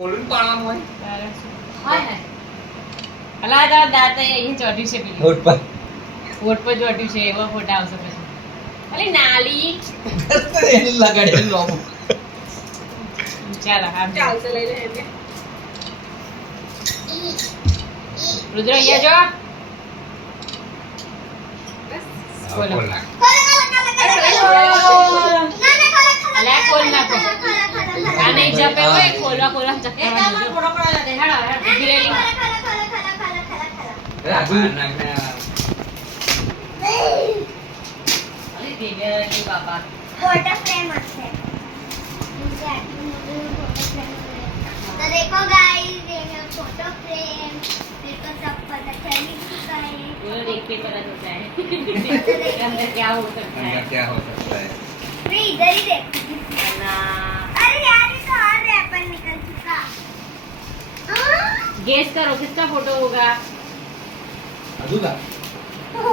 ઓલું પાડવાનું હોય હોય ને અલા દાંત અહીં ચોટ્યું છે પેલું હોઠ પર હોઠ પર ચોટ્યું છે એવા ફોટા આવશે પછી અલી નાલી એને લગાડેલું લોબો ચાલો આમ ચાલશે લઈ લે એમને રુદ્ર અહીંયા જો બોલો. બોલ નાખ. અલા ખોલ નાખો આ નહીં જપે હોય ખોલવા જપે રાજુ નાખ ને. અલી દેવ્યાની બાબા फोटो फ्रेम আছে तो देखो गाइस ये है फोटो फ्रेम मेरे को सब पता चल ही चुका है वो देख के पता चलता है अंदर क्या हो सकता है अंदर क्या हो सकता है मैं इधर ही देख अरे यार ये तो और रैपर निकल चुका गेस करो किसका फोटो होगा રાજુ લા ओ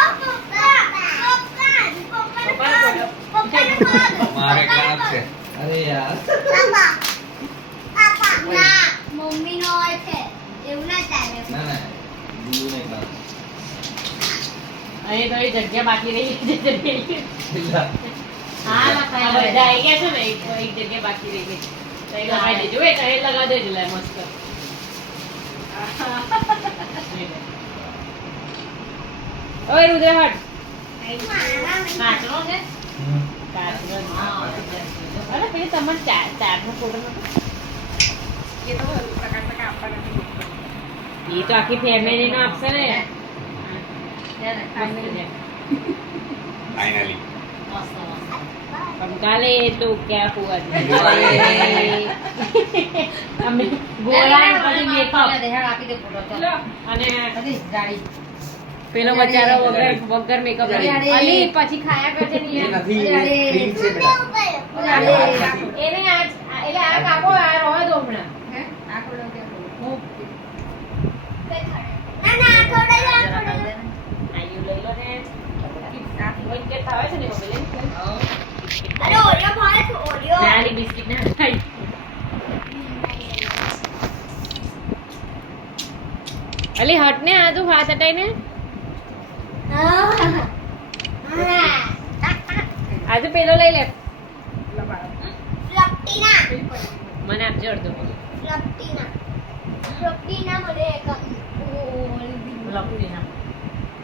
पापा મારે ક્યાં છે અરે યાર ના મમ્મી નો હોય છે એવું ના ચાલે ના ના બીજું નહીં કામ અરે થોડી જગ્યા બાકી રહી છેલ્લા હા બધા આવી ગયા છે ને એક જગ્યા બાકી રહી ગઈ તો એ લગાવી દેજો એ કઈ લગા દેજો લે મસ્ત ઓય રુદ્ર હટ કાચનો છે કાચનો અરે પેલી તમારે ચારનો ફોટો નતો એ તો પ્રકાર આપવા નથી એ તો આખી ફેમિલી નો આપશે ને ફાઇનલી કાલે તો ક્યાં હુઆ અમે ગોળા પછી મેકઅપ અને પેલો બચારો વગર મેકઅપ અલી પછી ખાયા કરજે ને એ યાર. નથી ક્રીમ છે બેટા એને આજ એટલે આ કાપો આ રહો દો હમણાં હે આ ખોલો કે હું ના ના થોડા જા આયુ લઈ લો ને આ હોય કે આવે છે ને મમ્મી લઈ અરે ઓરિયો ભાઈ છે ઓરિયો નાની બિસ્કિટ ના ખાઈ અલી હટ ને આ તો હાથ હટાઈને આજે પેલો લઈ લે ફ્લપ્ટીના મને આપજો અડધો ફ્લપ્ટીના મને એક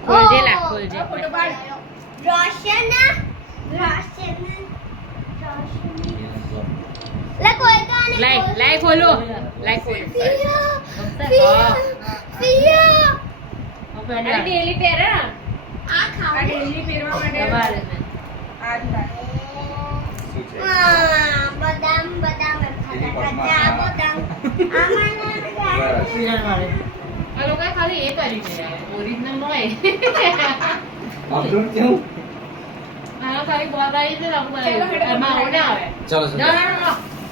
ખોલજે લાગ ખોલજે ફોટો પાડ રોશન લે કોઈ તો આને લાઈ ખોલો લાઈ ખોલો ફિયા અરે ડેલી પહેરે ને આ આ ખાવ ડેલી પહેરવા માટે દબાડે ને. આ જ વાત. શું છે બદામ બદામ એની પગમાં ખાતા આ. બદામ આમાં આ લોકોએ ખાલી એ કર્યું છે ઓરિજિનલ નો હોય અબ્દુલ કેવું આ ખાલી બોલાવી છે રંગ બનાવ્યું એમાં આવું ના આવે ચલો ચલો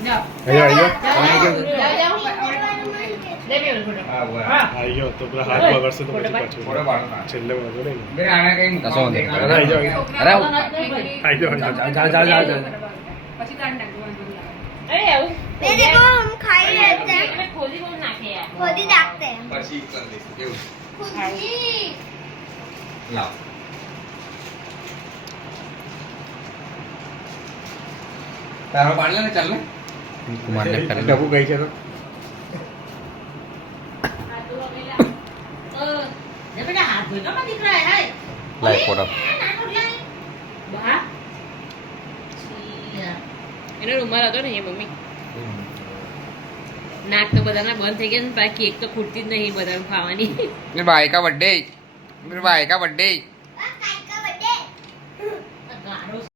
જાઓ જાઓ જાઓ લે બે ફોટો હા બોલ હા આવી ગયો તો પેલા હાથ બગડશે તો પછી પાછું ફોટો પાડો ના છેલ્લે વાંધો નહીં ને. બેન આને કઈ કશો વાંધો નહીં. અરે આવી જાઓ. અરે આવી જાઓ, આવી જાઓ. પછી કાઢ નાખજો વાંધો નહીં આવે. અરે આવું ये देखो हम खाई रहे थे અમે ખોલી બોલ નાખે યાર खुद ही डाकते हैं પછી કરી દઈશું કેવું खुद ही લાવ તારો પાડ લે ને ચાલ ને ડબ્બુ ગઈ છે તો આ તો પેલા એ બેટા હાથ ધોઈ તો દીકરા હાય લાઈ ફોટો બા એનો રૂમાલ હતો ને એ મમ્મી નાક તો બધાના બંધ થઈ ગયા ને બાકી કેક તો ખૂટતી જ નહીં બધાનું ખાવાની मेरे भाई का बर्थडे मेरे भाई का बर्थडे